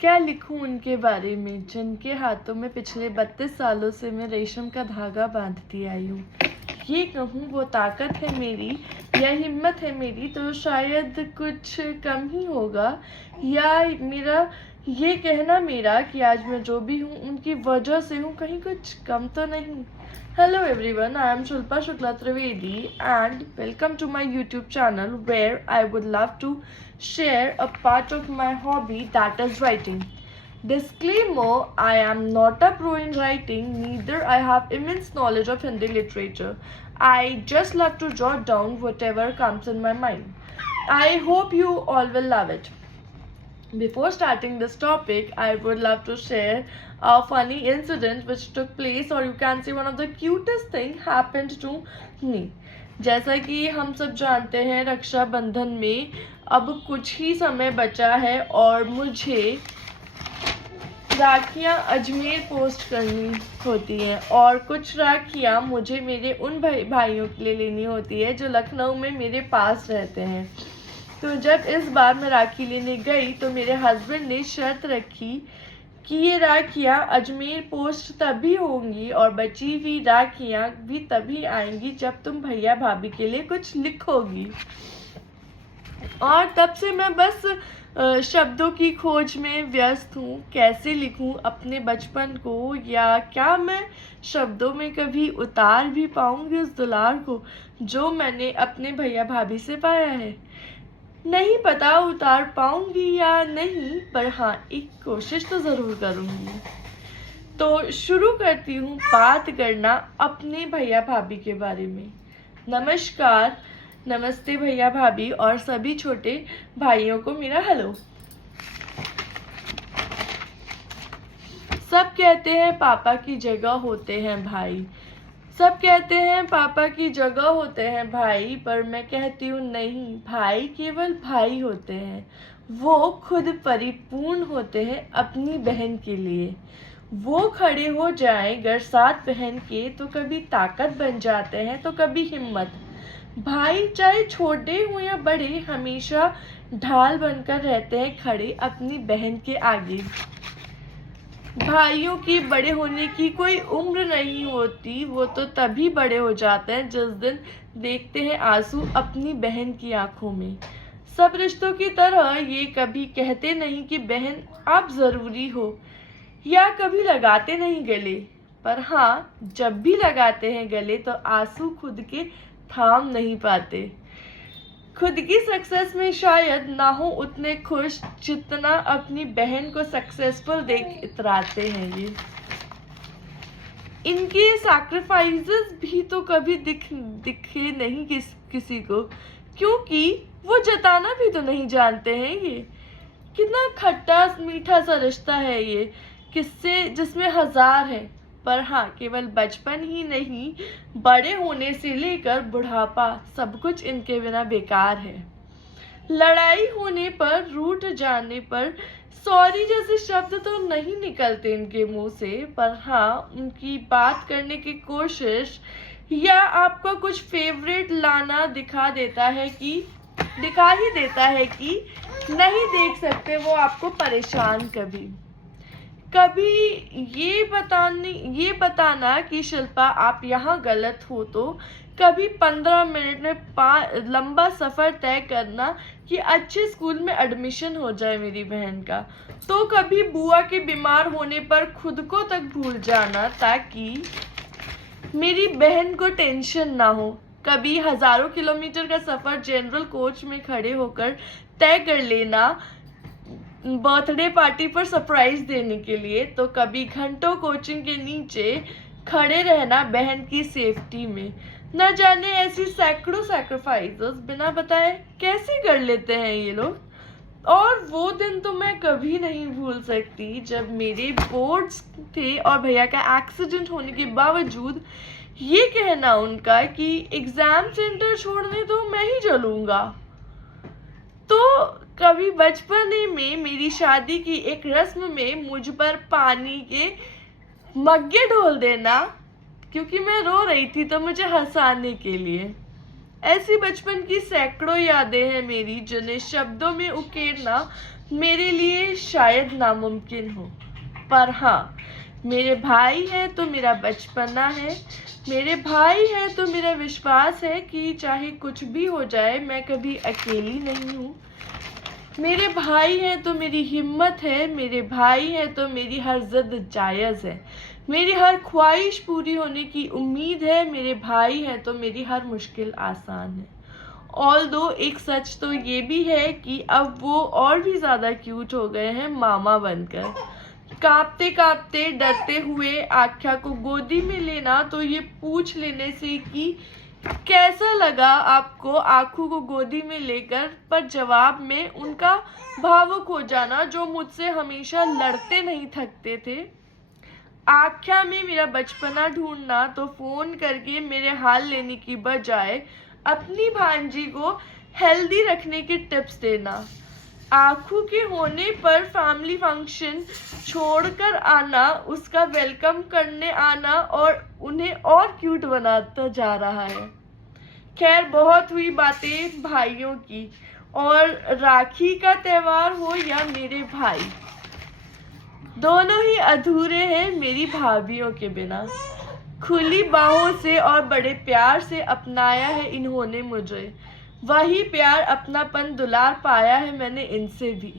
क्या लिखूं उनके बारे में जिनके हाथों में पिछले 32 सालों से मैं रेशम का धागा बांधती आई हूँ। ये कहूँ वो ताकत है मेरी या हिम्मत है मेरी तो शायद कुछ कम ही होगा, या मेरा ये कहना मेरा कि आज मैं जो भी हूँ उनकी वजह से हूँ कहीं कुछ कम तो नहीं। Hello everyone, I am Shilpa Shukla Trivedi and welcome to my YouTube channel where I would love to share a part of my hobby, that is writing. Disclaimer, I am not a pro in writing, neither I have immense knowledge of Hindi literature. I just love to jot down whatever comes in my mind. I hope you all will love it. Before starting this topic, I would love to share a funny incident which took place, or you can say one of the cutest thing happened to me. जैसा कि हम सब जानते हैं, रक्षाबंधन में अब कुछ ही समय बचा है और मुझे राखियाँ अजमेर पोस्ट करनी होती हैं और कुछ राखियाँ मुझे मेरे उन भाइयों के लिए लेनी होती है जो लखनऊ में मेरे पास रहते हैं। तो जब इस बार मैं राखी लेने गई तो मेरे हस्बैंड ने शर्त रखी कि ये राखियाँ अजमेर पोस्ट तभी होंगी और बची हुई राखियाँ भी तभी आएंगी जब तुम भैया भाभी के लिए कुछ लिखोगी। और तब से मैं बस शब्दों की खोज में व्यस्त हूँ। कैसे लिखूँ अपने बचपन को, या क्या मैं शब्दों में कभी उतार भी पाऊँगी उस दुलार को जो मैंने अपने भैया भाभी से पाया है। नहीं पता उतार पाऊंगी या नहीं, पर हाँ एक कोशिश तो ज़रूर करूँगी। तो शुरू करती हूँ बात करना अपने भैया भाभी के बारे में। नमस्कार, नमस्ते भैया भाभी और सभी छोटे भाइयों को मेरा हेलो। सब कहते हैं पापा की जगह होते हैं भाई, सब कहते हैं पापा की जगह होते हैं भाई, पर मैं कहती हूँ नहीं, भाई केवल भाई होते हैं। वो खुद परिपूर्ण होते हैं अपनी बहन के लिए। वो खड़े हो जाएं अगर साथ पहन के तो कभी ताकत बन जाते हैं तो कभी हिम्मत। भाई चाहे छोटे हों या बड़े हमेशा ढाल बनकर रहते हैं खड़े अपनी बहन के आगे। भाइयों की बड़े होने की कोई उम्र नहीं होती, वो तो तभी बड़े हो जाते हैं जिस दिन देखते हैं आंसू अपनी बहन की आंखों में। सब रिश्तों की तरह ये कभी कहते नहीं कि बहन आप ज़रूरी हो, या कभी लगाते नहीं गले, पर हाँ जब भी लगाते हैं गले तो आंसू खुद के थाम नहीं पाते। खुद की सक्सेस में शायद ना हो उतने खुश जितना अपनी बहन को सक्सेसफुल देख इतराते हैं ये। इनके सैक्रिफाइसेस भी तो कभी दिखे नहीं किसी को, क्योंकि वो जताना भी तो नहीं जानते हैं। ये कितना खट्टा मीठा सा रिश्ता है ये, किससे जिसमें हजार है, पर हाँ केवल बचपन ही नहीं, बड़े होने से लेकर बुढ़ापा सब कुछ इनके बिना बेकार है। लड़ाई होने पर, रूठ जाने पर सॉरी जैसे शब्द तो नहीं निकलते इनके मुंह से, पर हाँ उनकी बात करने की कोशिश या आपका कुछ फेवरेट लाना दिखा ही देता है कि नहीं देख सकते वो आपको परेशान कभी ये बताना कि शिल्पा आप यहाँ गलत हो, तो कभी 15 मिनट में लंबा सफ़र तय करना कि अच्छे स्कूल में एडमिशन हो जाए मेरी बहन का, तो कभी बुआ के बीमार होने पर खुद को तक भूल जाना ताकि मेरी बहन को टेंशन ना हो। कभी हज़ारों किलोमीटर का सफ़र जनरल कोच में खड़े होकर तय कर लेना बर्थडे पार्टी पर सरप्राइज देने के लिए, तो कभी घंटों कोचिंग के नीचे खड़े रहना बहन की सेफ्टी में। न जाने ऐसी सैकड़ों सैक्रिफाइसेस बिना बताए कैसे कर लेते हैं ये लोग। और वो दिन तो मैं कभी नहीं भूल सकती जब मेरे बोर्ड्स थे और भैया का एक्सीडेंट होने के बावजूद ये कहना उनका कि एग्ज़ाम सेंटर छोड़ने तो मैं ही चलूँगा। तो कभी बचपने में मेरी शादी की एक रस्म में मुझ पर पानी के मग्गे ढोल देना क्योंकि मैं रो रही थी तो मुझे हंसाने के लिए। ऐसी बचपन की सैकड़ों यादें हैं मेरी जिन्हें शब्दों में उकेरना मेरे लिए लिए शायद नामुमकिन हो, पर हाँ, मेरे भाई हैं तो मेरा बचपना है, मेरे भाई हैं तो मेरा विश्वास है कि चाहे कुछ भी हो जाए मैं कभी अकेली नहीं हूँ। मेरे भाई हैं तो मेरी हिम्मत है, मेरे भाई हैं तो मेरी हर जिद जायज़ है, मेरी हर ख्वाहिश पूरी होने की उम्मीद है, मेरे भाई हैं तो मेरी हर मुश्किल आसान है। ऑल्दो एक सच तो ये भी है कि अब वो और भी ज़्यादा क्यूट हो गए हैं मामा बनकर। कांपते कांपते डरते हुए आख्या को गोदी में लेना तो ये पूछ लेने से कि कैसा लगा आपको आँखों को गोदी में लेकर, पर जवाब में उनका भावुक हो जाना जो मुझसे हमेशा लड़ते नहीं थकते थे। आख्या में मेरा बचपना ढूंढना तो फ़ोन करके मेरे हाल लेने की बजाय अपनी भांजी को हेल्दी रखने की टिप्स देना। आँखों के होने पर फैमिली फंक्शन छोड़कर आना, उसका वेलकम करने आना और उन्हें और क्यूट बनाता जा रहा है। खैर, बहुत हुई बातें भाइयों की, और राखी का त्यौहार हो या मेरे भाई, दोनों ही अधूरे हैं मेरी भाभियों के बिना। खुली बाहों से और बड़े प्यार से अपनाया है इन्होंने मुझे, वही प्यार अपनापन दुलार पाया है मैंने इनसे भी।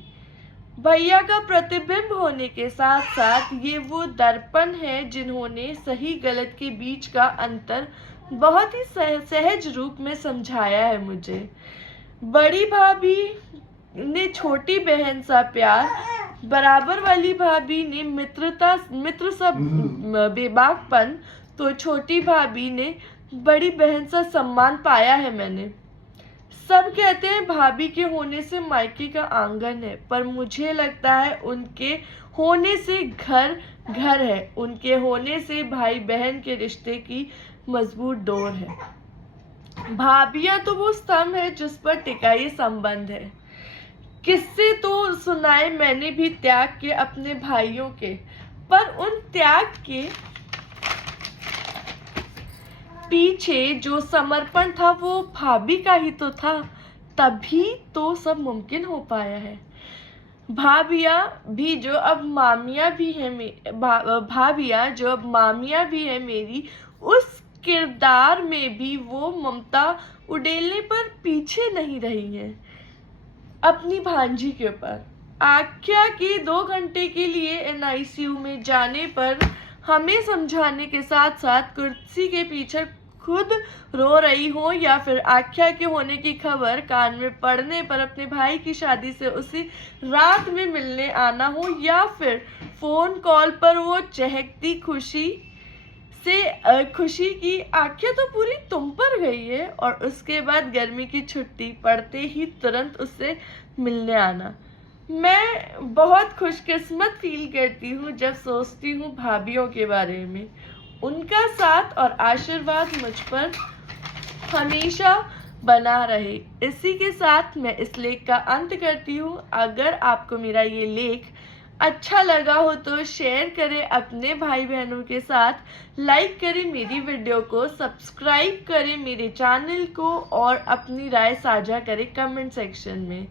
भैया का प्रतिबिंब होने के साथ साथ ये वो दर्पण है जिन्होंने सही गलत के बीच का अंतर बहुत ही सहज रूप में समझाया है मुझे। बड़ी भाभी ने छोटी बहन सा प्यार, बराबर वाली भाभी ने मित्र सा बेबाकपन, तो छोटी भाभी ने बड़ी बहन सा सम्मान पाया है मैंने। सब कहते हैं भाभी के होने से मायके का आंगन है, पर मुझे लगता है उनके होने से घर घर है, उनके होने से भाई बहन के रिश्ते की मजबूत डोर है। भाभियां तो वो स्तंभ है जिस पर टिका ये संबंध है। किस्से तो सुनाए मैंने भी त्याग के अपने भाइयों के, पर उन त्याग के पीछे जो समर्पण था वो भाभी का ही तो था, तभी तो सब मुमकिन हो पाया है। भाभियां भी जो अब मामियां भी हैं भाभियां जो अब मामियां भी हैं मेरी, उस किरदार में भी वो ममता उड़ेलने पर पीछे नहीं रही हैं अपनी भांजी के ऊपर। आख्या के 2 घंटे के लिए NICU में जाने पर हमें समझाने के साथ साथ कुर्सी के पीछे खुद रो रही हो, या फिर आख्या के होने की खबर कान में पड़ने पर अपने भाई की शादी से उसी रात में मिलने आना हो, या फिर फोन कॉल पर वो चहकती खुशी की आख्या तो पूरी तुम पर गई है, और उसके बाद गर्मी की छुट्टी पड़ते ही तुरंत उससे मिलने आना। मैं बहुत खुशकिस्मत फील करती हूँ जब सोचती हूँ भाभियों के बारे में। उनका साथ और आशीर्वाद मुझ पर हमेशा बना रहे। इसी के साथ मैं इस लेख का अंत करती हूँ। अगर आपको मेरा ये लेख अच्छा लगा हो तो शेयर करें अपने भाई बहनों के साथ, लाइक करें मेरी वीडियो को, सब्सक्राइब करें मेरे चैनल को और अपनी राय साझा करें कमेंट सेक्शन में।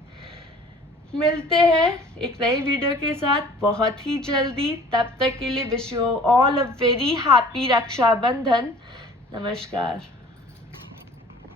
मिलते हैं एक नई वीडियो के साथ बहुत ही जल्दी। तब तक के लिए wish you all a very happy Rakshabandhan. नमस्कार।